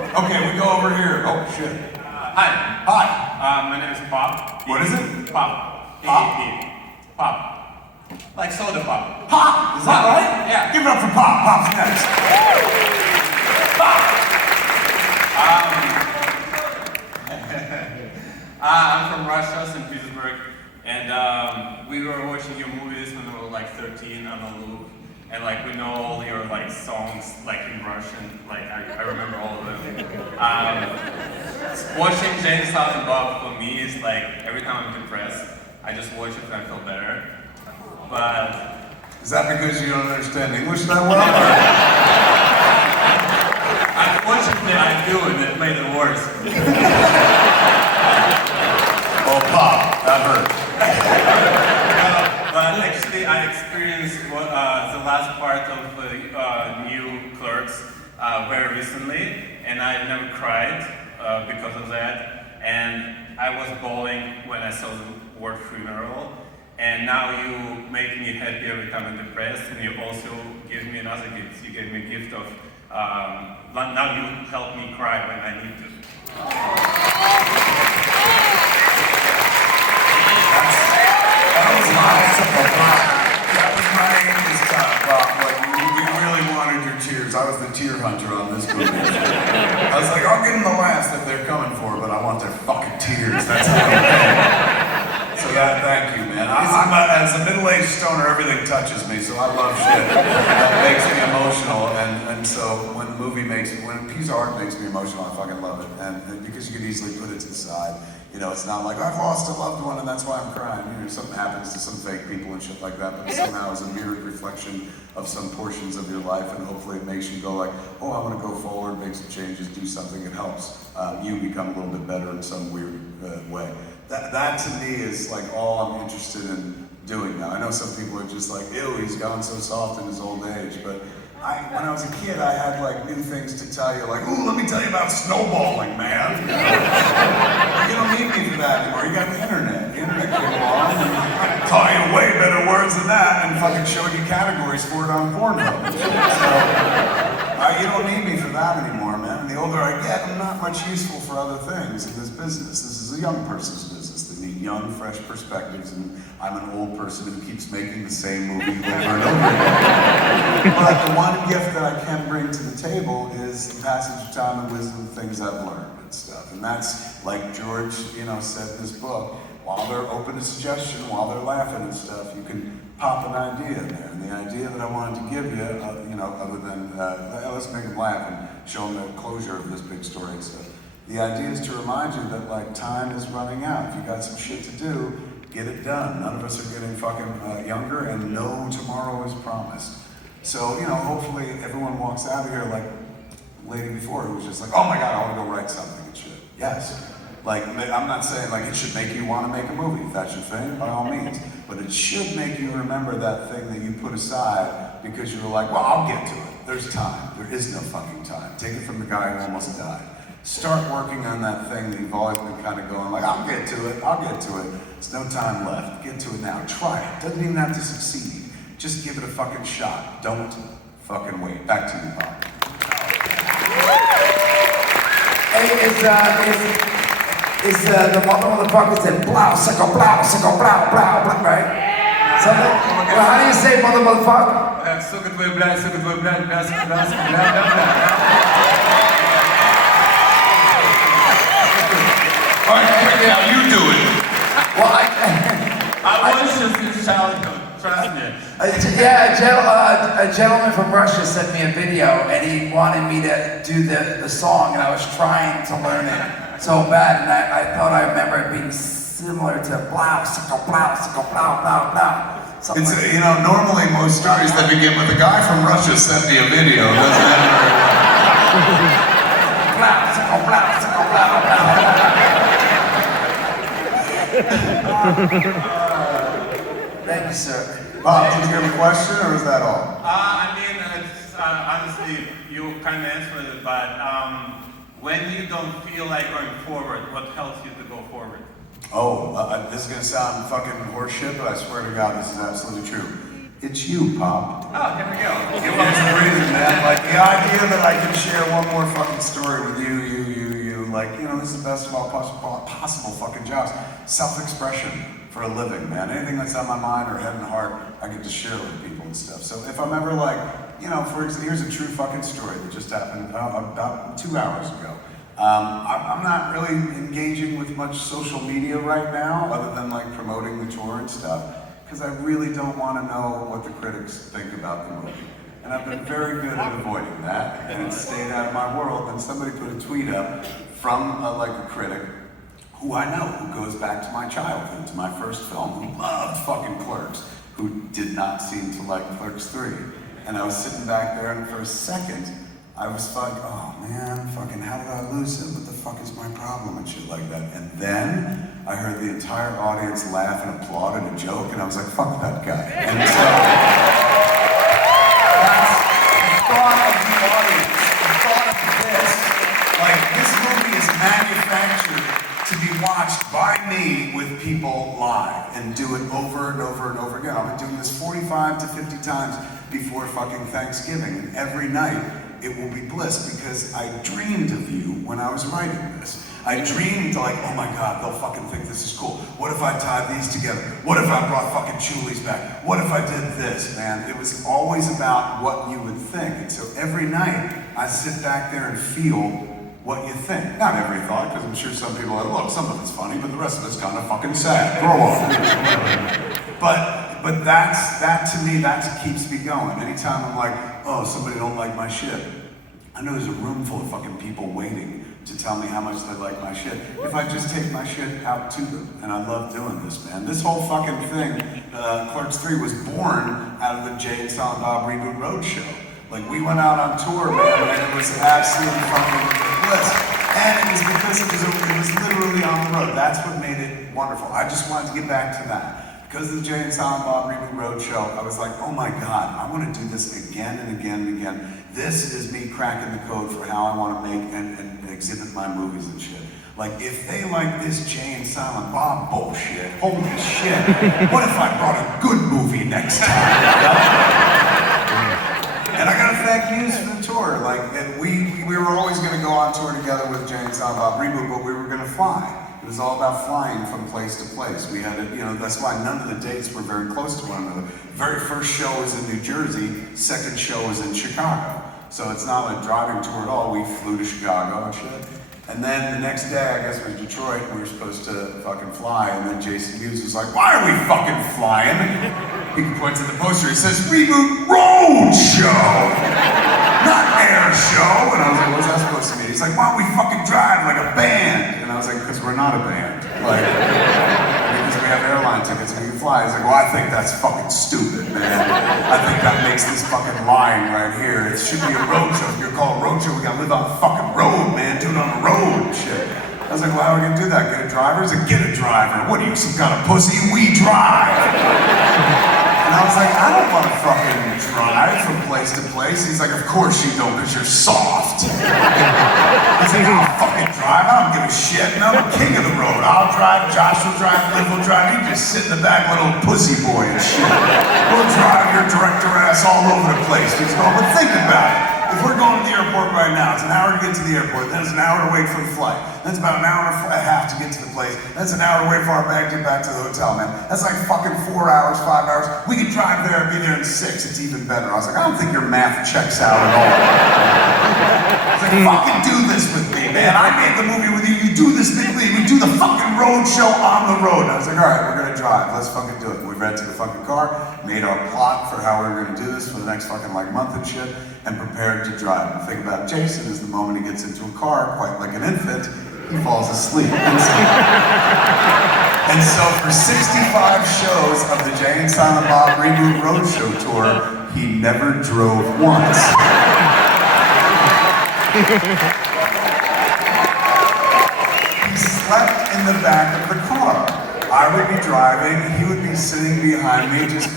Okay, we go over here. Oh, shit. Hi. Hi. My name is Pop. What is it? Pop. Pop? P-E-P. Pop. Like soda pop. Pop! Is that right? Yeah. Give it up for Pop. Pop's next. Pop! I'm from Russia, St. Petersburg, and we were watching your movies when we were like 13 on a loop, and like we know all your like songs like in Russian, like I remember all of them. Watching Jane, Silent Bob for me is like every time I'm depressed, I just watch it and I feel better. But is that because you don't understand English that well? unfortunately, I do, and it made it worse. Oh, Pop, that hurt. But actually, I experienced the last part of new Clerks very recently, and I never cried because of that. And I was bawling when I saw the word funeral. And now you make me happy every time I'm depressed, and you also give me another gift. You gave me a gift of, now you help me cry when I need to. That was my aimless time, Pop. Like, you really wanted your tears. I was the tear hunter on this movie. I was like, I'll give them the last that they're coming for, but I want their fucking tears. That's how I'm paying. So thank you, man. As a middle-aged stoner, everything touches me, so I love shit. That makes me emotional, and so when a piece of art makes me emotional, I fucking love it. And because you can easily put it to the side. You know, it's not like, I've lost a loved one and that's why I'm crying. You know, something happens to some fake people and shit like that, but somehow is a mirrored reflection of some portions of your life, and hopefully it makes you go like, oh, I want to go forward, make some changes, do something that helps you become a little bit better in some weird way. That to me is like all I'm interested in doing now. I know some people are just like, ew, he's gone so soft in his old age, but when I was a kid, I had like new things to tell you, like, ooh, let me tell you about snowballing, man. You don't need me for that anymore. You got the internet. The internet came along and I can tell you way better words than that and fucking showed you categories for it on Pornhub. So, you don't need me for that anymore, man. And the older I get, I'm not much useful for other things in this business. This is a young person's business. They need young, fresh perspectives, and I'm an old person who keeps making the same movie over and over again. But the one gift that I can bring to the table is the passage of time and wisdom, things I've learned and stuff. And that's like George, said in his book, while they're open to suggestion, while they're laughing and stuff, you can pop an idea in there. And the idea that I wanted to give you, other than, let's make them laugh and show them the closure of this big story and stuff. The idea is to remind you that like time is running out. If you got some shit to do, get it done. None of us are getting fucking younger, and no tomorrow is promised. So, hopefully everyone walks out of here like the lady before who was just like, oh my God, I want to go write something and shit. Yes. Like, I'm not saying like it should make you want to make a movie. If that's your thing, by all means. But it should make you remember that thing that you put aside because you were like, well, I'll get to it. There's time. There is no fucking time. Take it from the guy who almost died. Start working on that thing that you've always been kind of going like, I'll get to it. There's no time left. Get to it now. Try it. Doesn't even have to succeed. Just give it a fucking shot. Don't fucking wait. Back to you, Bob. Hey, is the motherfucker said blow, sicko, blow, right? Something? Well, how do you say motherfucker? Сука твой, блядь, All right, now you do it. Well, I was just in childhood, trust me. A gentleman from Russia sent me a video, and he wanted me to do the song, and I was trying to learn it so bad, and I thought I remember it being similar to blow, sicko, blow. It's, normally most stories that begin with a guy from Russia sent me a video, doesn't it? Thank you, sir. Bob, did you have a question, or is that all? Honestly, you kind of answered it, but when you don't feel like going forward, what helps you to go forward? Oh, this is going to sound fucking horseshit, but I swear to God, this is absolutely true. it's you, Pop. Oh, here we go. It was breathing, man. Like the idea that I can share one more fucking story with you. Like, you know, this is the best of all possible fucking jobs. Self-expression for a living, man. Anything that's on my mind or head and heart, I get to share with people and stuff. So if I'm ever like, you know, here's a true fucking story that just happened about 2 hours ago. I'm not really engaging with much social media right now, other than like promoting the tour and stuff, because I really don't want to know what the critics think about the movie. And I've been very good at avoiding that, and it stayed out of my world. And somebody put a tweet up from like a critic who I know, who goes back to my childhood, to my first film, who loved fucking Clerks, who did not seem to like Clerks 3. And I was sitting back there, and for a second, I was like, oh man, fucking how did I lose him? What the fuck is my problem? And shit like that. And then I heard the entire audience laugh and applaud at a joke, and I was like, fuck that guy. And so, that's the thought of the audience, the thought of this. Like, this movie is manufactured to be watched by me with people live and do it over and over and over again. I've been doing this 45 to 50 times before fucking Thanksgiving, and every night it will be bliss, because I dreamed of you when I was writing this. I dreamed like, oh my God, they'll fucking think this is cool. What if I tied these together? What if I brought fucking Chulies back? What if I did this, man? It was always about what you would think. And so every night I sit back there and feel what you think. Not every thought, because I'm sure some people are like, look, some of it's funny, but the rest of it's kind of fucking sad. Grow up. But that to me, that keeps me going. Anytime I'm like, oh, somebody don't like my shit, I know there's a room full of fucking people waiting to tell me how much they like my shit. If I just take my shit out to them, and I love doing this, man. This whole fucking thing, Clerks 3 was born out of the Jay and Silent Bob Reboot Roadshow. Like, we went out on tour, man, and it was absolutely fucking bliss. And it was because it was literally on the road. That's what made it wonderful. I just wanted to get back to that. Because of the Jay and Silent Bob Reboot Roadshow, I was like, oh my God, I want to do this again and again and again. This is me cracking the code for how I want to make and exhibit my movies and shit. Like, if they like this Jay and Silent Bob bullshit, holy shit, what if I brought a good movie next time? And I gotta thank Hughes for the tour. Like, and we were always gonna go on tour together with Jay and Silent Bob Reboot, but we were gonna fly. It was all about flying from place to place. We had to, you know, that's why none of the dates were very close to one another. Very first show was in New Jersey, second show was in Chicago. So it's not a driving tour at all. We flew to Chicago and shit. And then the next day, I guess, was Detroit, and we were supposed to fucking fly, and then Jason Hughes was like, why are we fucking flying? He points at the poster, he says, Reboot Road Show! Not Air Show! And I was like, what's that supposed to mean? He's like, why don't we fucking drive like a band? And I was like, because we're not a band. Like, because we have airline tickets and we can fly. He's like, well, I think that's fucking stupid, man. I think that makes this fucking line right here. It should be a road show. If you're called a road show, we gotta live on the fucking road, man. Do it on the road and shit. I was like, well, how are we gonna do that? Get a driver? He's like, get a driver. What are you, some kind of pussy? We drive! And I was like, I don't want to fucking drive from place to place. He's like, of course you don't, because you're soft. He's like, I'll fucking drive. I don't give a shit. And I'm the king of the road. I'll drive, Josh will drive, Liv will drive. You just sit in the back, little pussy boy and shit. We'll drive your director ass all over the place. He's going, but think about it. If we're going to the airport right now, it's an hour to get to the airport, then it's an hour to wait for the flight. Then it's about an hour and a half to get to the place. That's an hour to wait for our bag to get back to the hotel, man. That's like fucking 4 hours, 5 hours. We could drive there and be there in 6. It's even better. I was like, I don't think your math checks out at all. I was like, fucking do this with me, man. I made the movie with you. You do this with me. We do the fucking road show on the road. And I was like, all right, we're gonna drive. Let's fucking do it. We rented a fucking car, made our plot for how we were gonna do this for the next fucking like month and shit, and prepared to drive. The thing about Jason is the moment he gets into a car, quite like an infant, he falls asleep. And so for 65 shows of the Jay and Silent Bob Reboot Roadshow tour, he never drove once. He slept in the back of the car. I would be driving, he would be sitting behind me, just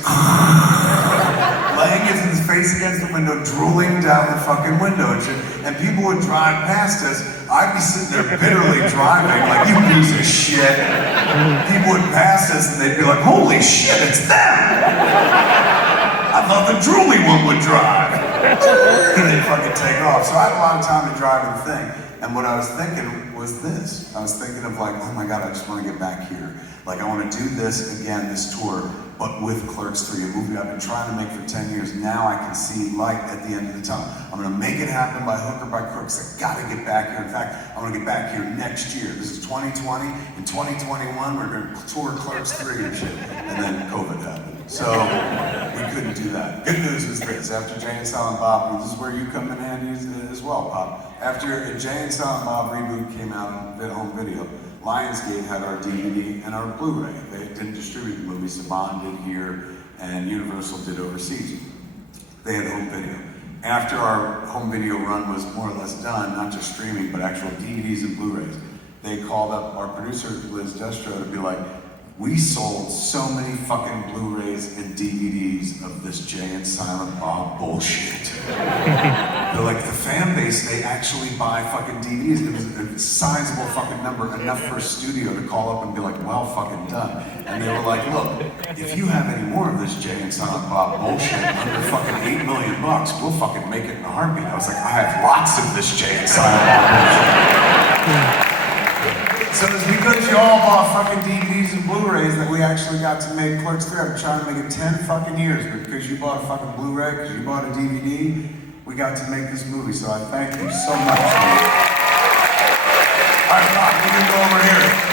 laying his face against the window, drooling down the fucking window and shit. And people would drive past us. I'd be sitting there bitterly driving, like, you piece of shit. People would pass us and they'd be like, holy shit, it's them! I thought the drooly one would drive. And they fucking take off. So I had a lot of time to drive the thing. And what I was thinking was this. I was thinking of like, oh my God, I just want to get back here. Like I want to do this again, this tour, but with Clerks 3, a movie I've been trying to make for 10 years. Now I can see light at the end of the tunnel. I'm gonna make it happen by hook or by crook. I gotta get back here. In fact, I'm gonna get back here next year. This is 2020. In 2021, we're gonna tour Clerks 3 and shit. And then COVID happened. So we couldn't do that. Good news is this, after Jay and Silent Bob, this is where you come in handy as well, Pop. After Jay and Silent Bob reboot came out on home video, Lionsgate had our DVD and our Blu-ray. They didn't distribute the movie, Saban did here, and Universal did overseas. They had home video. After our home video run was more or less done, not just streaming, but actual DVDs and Blu-rays, they called up our producer, Liz Destro, to be like, we sold so many fucking Blu-rays and DVDs of this Jay and Silent Bob bullshit. They're like, the fan base, they actually buy fucking DVDs. It was a sizable fucking number, enough for a studio to call up and be like, well fucking done. And they were like, look, if you have any more of this Jay and Silent Bob bullshit under fucking $8 million, we'll fucking make it in a heartbeat. I was like, I have lots of this Jay and Silent Bob bullshit. So it's because you all bought fucking DVDs and Blu-rays that we actually got to make Clerks 3. I've been trying to make it 10 fucking years, but because you bought a fucking Blu-ray, because you bought a DVD, we got to make this movie. So I thank you so much. All right, Rob, we can go over here.